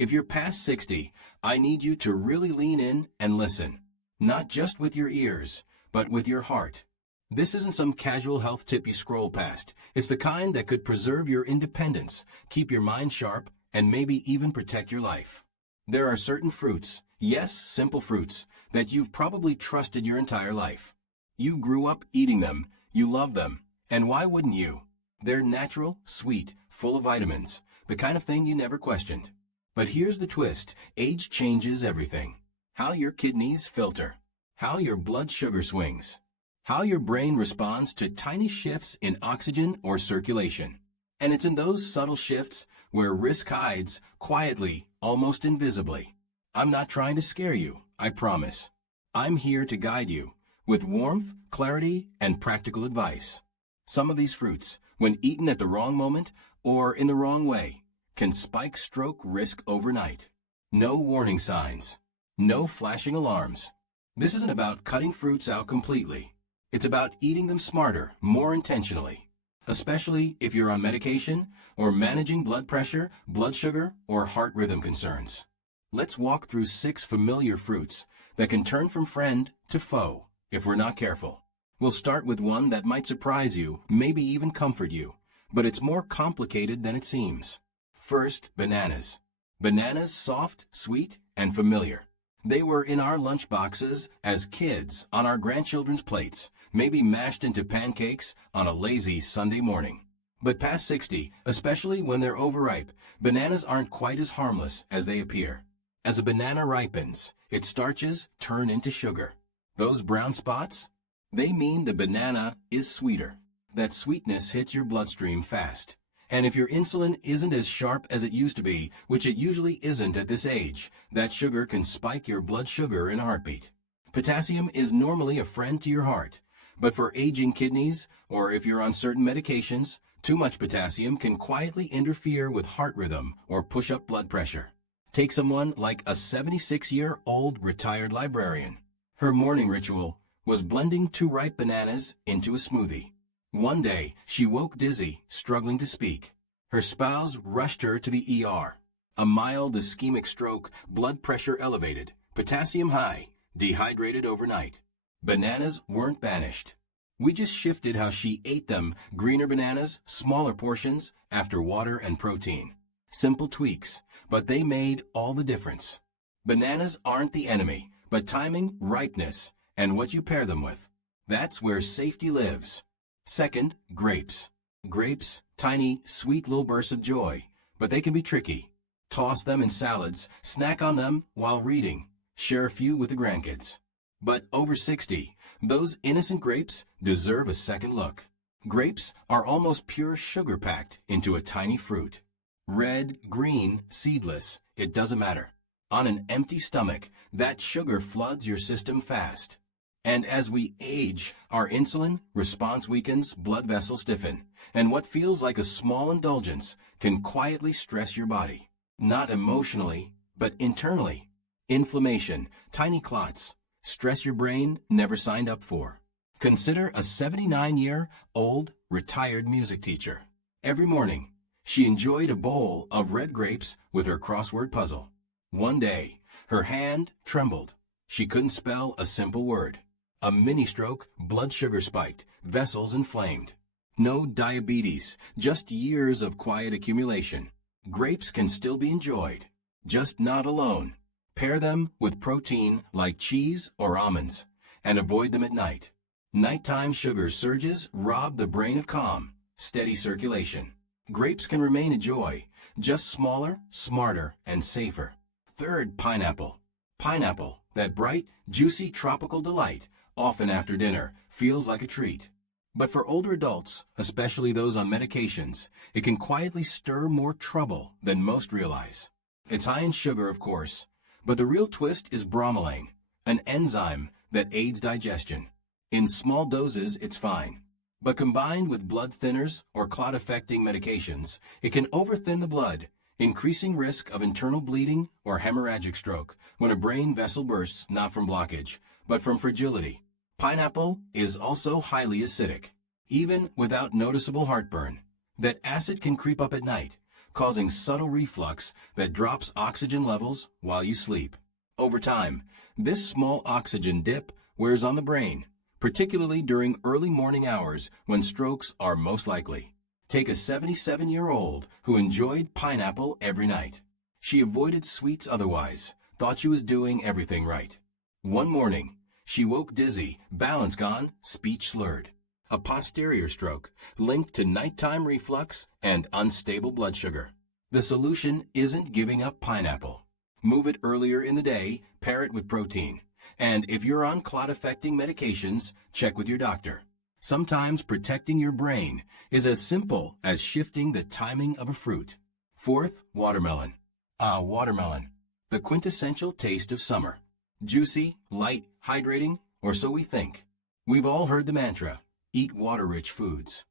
If you're past 60, I need you to really lean in and listen. Not just with your ears, but with your heart. This isn't some casual health tip you scroll past. It's the kind that could preserve your independence, keep your mind sharp, and maybe even protect your life. There are certain fruits, yes, simple fruits, that you've probably trusted your entire life. You grew up eating them, you love them, and why wouldn't you? They're natural, sweet, full of vitamins, the kind of thing you never questioned. But here's the twist: age changes everything. How your kidneys filter, how your blood sugar swings, how your brain responds to tiny shifts in oxygen or circulation. And it's in those subtle shifts where risk hides, quietly, almost invisibly. I'm not trying to scare you, I promise. I'm here to guide you, with warmth, clarity, and practical advice. Some of these fruits, when eaten at the wrong moment or in the wrong way, can spike stroke risk overnight. No warning signs. No flashing alarms. This isn't about cutting fruits out completely. It's about eating them smarter, more intentionally. Especially if you're on medication or managing blood pressure, blood sugar, or heart rhythm concerns. Let's walk through 6 familiar fruits that can turn from friend to foe if we're not careful. We'll start with one that might surprise you, maybe even comfort you, but it's more complicated than it seems. First, bananas. Bananas, soft, sweet, and familiar. They were in our lunch boxes as kids, on our grandchildren's plates, maybe mashed into pancakes on a lazy Sunday morning. But past 60, especially when they're overripe, bananas aren't quite as harmless as they appear. As a banana ripens, its starches turn into sugar. Those brown spots? They mean the banana is sweeter. That sweetness hits your bloodstream fast. And if your insulin isn't as sharp as it used to be, which it usually isn't at this age, that sugar can spike your blood sugar in a heartbeat. Potassium is normally a friend to your heart, but for aging kidneys, or if you're on certain medications, too much potassium can quietly interfere with heart rhythm or push up blood pressure. Take someone like a 76-year-old retired librarian. Her morning ritual was blending 2 ripe bananas into a smoothie. One day, she woke dizzy, struggling to speak. Her spouse rushed her to the ER. A mild ischemic stroke, blood pressure elevated, potassium high, dehydrated overnight. Bananas weren't banished. We just shifted how she ate them: greener bananas, smaller portions, after water and protein. Simple tweaks, but they made all the difference. Bananas aren't the enemy, but timing, ripeness, and what you pair them with. That's where safety lives. Second, grapes. Grapes, tiny, sweet little bursts of joy, but they can be tricky. Toss them in salads, snack on them while reading, share a few with the grandkids. But over 60, those innocent grapes deserve a second look. Grapes are almost pure sugar packed into a tiny fruit. Red, green, seedless, it doesn't matter. On an empty stomach, that sugar floods your system fast. And as we age, our insulin response weakens, blood vessels stiffen, and what feels like a small indulgence can quietly stress your body. Not emotionally, but internally. Inflammation, tiny clots, stress your brain never signed up for. Consider a 79-year-old retired music teacher. Every morning, she enjoyed a bowl of red grapes with her crossword puzzle. One day, her hand trembled. She couldn't spell a simple word. A mini-stroke, blood sugar spiked, vessels inflamed. No diabetes, just years of quiet accumulation. Grapes can still be enjoyed, just not alone. Pair them with protein like cheese or almonds, and avoid them at night. Nighttime sugar surges rob the brain of calm, steady circulation. Grapes can remain a joy, just smaller, smarter, and safer. Third, pineapple. Pineapple, that bright, juicy tropical delight, often after dinner, feels like a treat. But for older adults, especially those on medications, it can quietly stir more trouble than most realize. It's high in sugar, of course, but the real twist is bromelain, an enzyme that aids digestion. In small doses, it's fine. But combined with blood thinners or clot-affecting medications, it can overthin the blood, increasing risk of internal bleeding or hemorrhagic stroke when a brain vessel bursts not from blockage, but from fragility. Pineapple is also highly acidic, even without noticeable heartburn. That acid can creep up at night, causing subtle reflux that drops oxygen levels while you sleep. Over time, this small oxygen dip wears on the brain, particularly during early morning hours when strokes are most likely. Take a 77-year-old who enjoyed pineapple every night. She avoided sweets otherwise, thought she was doing everything right. One morning, she woke dizzy, balance gone, speech slurred. A posterior stroke linked to nighttime reflux and unstable blood sugar. The solution isn't giving up pineapple. Move it earlier in the day, pair it with protein. And if you're on clot-affecting medications, check with your doctor. Sometimes protecting your brain is as simple as shifting the timing of a fruit. Fourth, watermelon. Watermelon. The quintessential taste of summer. Juicy, light, hydrating, or so we think. We've all heard the mantra, eat water-rich foods.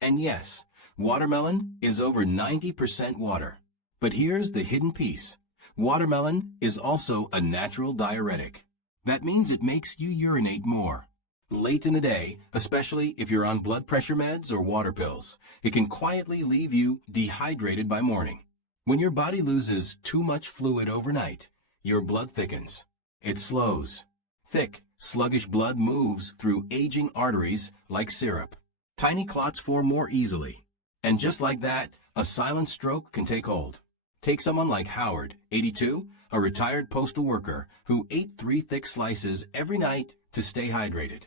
And yes, watermelon is over 90% water. But here's the hidden piece. Watermelon is also a natural diuretic. That means it makes you urinate more. Late in the day, especially if you're on blood pressure meds or water pills, it can quietly leave you dehydrated by morning. When your body loses too much fluid overnight, your blood thickens. It slows. Thick, sluggish blood moves through aging arteries like syrup. Tiny clots form more easily. And just like that, a silent stroke can take hold. Take someone like Howard, 82, a retired postal worker who ate 3 thick slices every night to stay hydrated.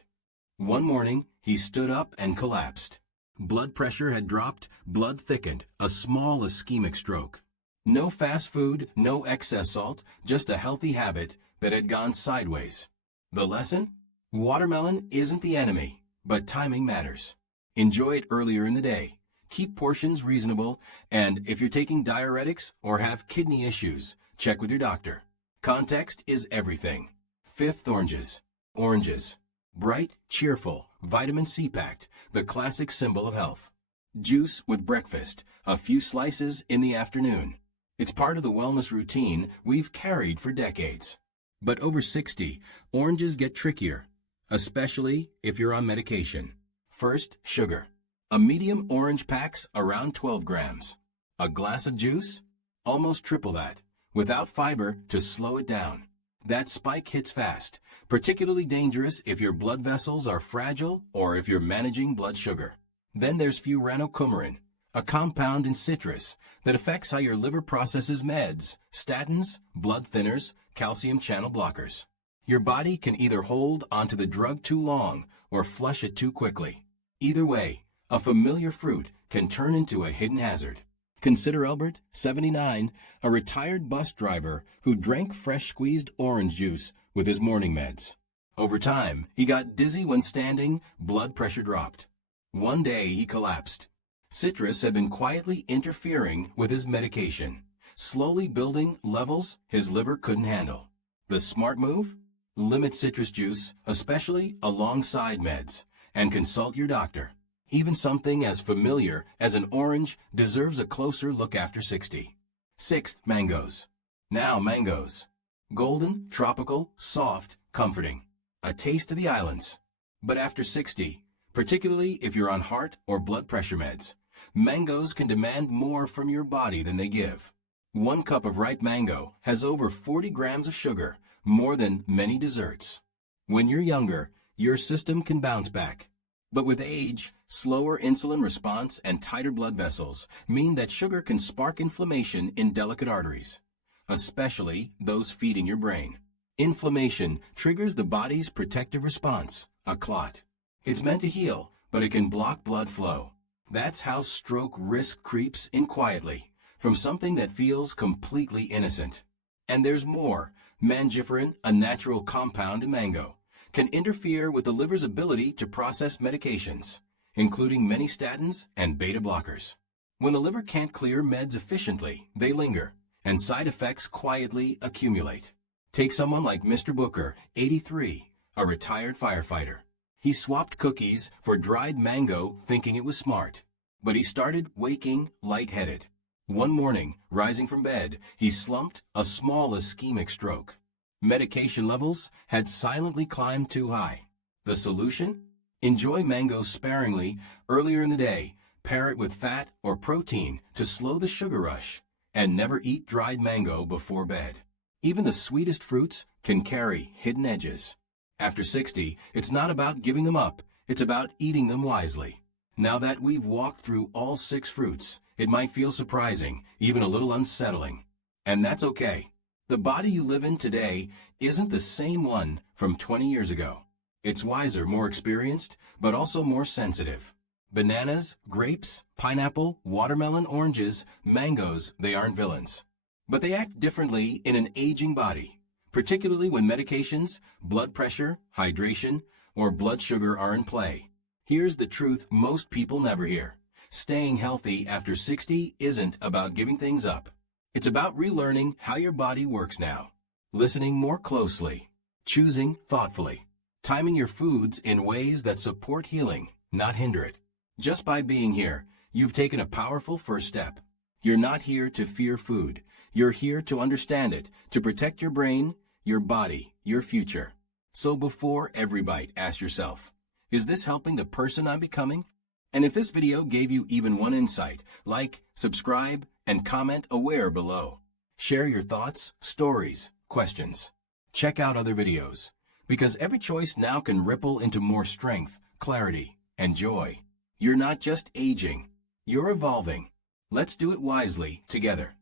One morning, he stood up and collapsed. Blood pressure had dropped, blood thickened, a small ischemic stroke. No fast food, no excess salt, just a healthy habit that had gone sideways. The lesson? Watermelon isn't the enemy, but timing matters. Enjoy it earlier in the day. Keep portions reasonable, and if you're taking diuretics or have kidney issues, check with your doctor. Context is everything. Fifth, oranges. Oranges. Bright, cheerful, vitamin C packed, the classic symbol of health. Juice with breakfast, a few slices in the afternoon. It's part of the wellness routine we've carried for decades. But over 60, oranges get trickier, especially if you're on medication. First, sugar. A medium orange packs around 12 grams. A glass of juice? Almost triple that, without fiber to slow it down. That spike hits fast, particularly dangerous if your blood vessels are fragile or if you're managing blood sugar. Then there's furanocoumarin, a compound in citrus that affects how your liver processes meds, statins, blood thinners, calcium channel blockers. Your body can either hold onto the drug too long or flush it too quickly. Either way, a familiar fruit can turn into a hidden hazard. Consider Albert, 79, a retired bus driver who drank fresh squeezed orange juice with his morning meds. Over time, he got dizzy when standing, blood pressure dropped. One day he collapsed. Citrus had been quietly interfering with his medication, slowly building levels his liver couldn't handle. The smart move? Limit citrus juice, especially alongside meds, and consult your doctor. Even something as familiar as an orange deserves a closer look after 60. Sixth, mangoes. Now mangoes. Golden, tropical, soft, comforting. A taste of the islands. But after 60, particularly if you're on heart or blood pressure meds, mangoes can demand more from your body than they give. 1 cup of ripe mango has over 40 grams of sugar, more than many desserts. When you're younger, your system can bounce back. But with age, slower insulin response and tighter blood vessels mean that sugar can spark inflammation in delicate arteries, especially those feeding your brain. Inflammation triggers the body's protective response, a clot. It's meant to heal, but it can block blood flow. That's how stroke risk creeps in quietly, from something that feels completely innocent. And there's more. Mangiferin, a natural compound in mango, can interfere with the liver's ability to process medications, including many statins and beta blockers. When the liver can't clear meds efficiently, they linger, and side effects quietly accumulate. Take someone like Mr. Booker, 83, a retired firefighter. He swapped cookies for dried mango thinking it was smart, but he started waking lightheaded. One morning, rising from bed, he slumped, a small ischemic stroke. Medication levels had silently climbed too high. The solution? Enjoy mangoes sparingly earlier in the day, Pair it with fat or protein to slow the sugar rush. And never eat dried mango before bed. Even the sweetest fruits can carry hidden edges. After 60, it's not about giving them up, it's about eating them wisely. Now that we've walked through all 6 fruits, it might feel surprising, even a little unsettling. And that's okay. The body you live in today isn't the same one from 20 years ago. It's wiser, more experienced, but also more sensitive. Bananas, grapes, pineapple, watermelon, oranges, mangoes, they aren't villains. But they act differently in an aging body, particularly when medications, blood pressure, hydration, or blood sugar are in play. Here's the truth most people never hear. Staying healthy after 60 isn't about giving things up. It's about relearning how your body works now. Listening more closely. Choosing thoughtfully. Timing your foods in ways that support healing, not hinder it. Just by being here, you've taken a powerful first step. You're not here to fear food. You're here to understand it, to protect your brain, your body, your future. So before every bite, ask yourself, is this helping the person I'm becoming? And if this video gave you even one insight, like, subscribe, and comment aware below. Share your thoughts, stories, questions. Check out other videos, because every choice now can ripple into more strength, clarity, and joy. You're not just aging, you're evolving. Let's do it wisely together.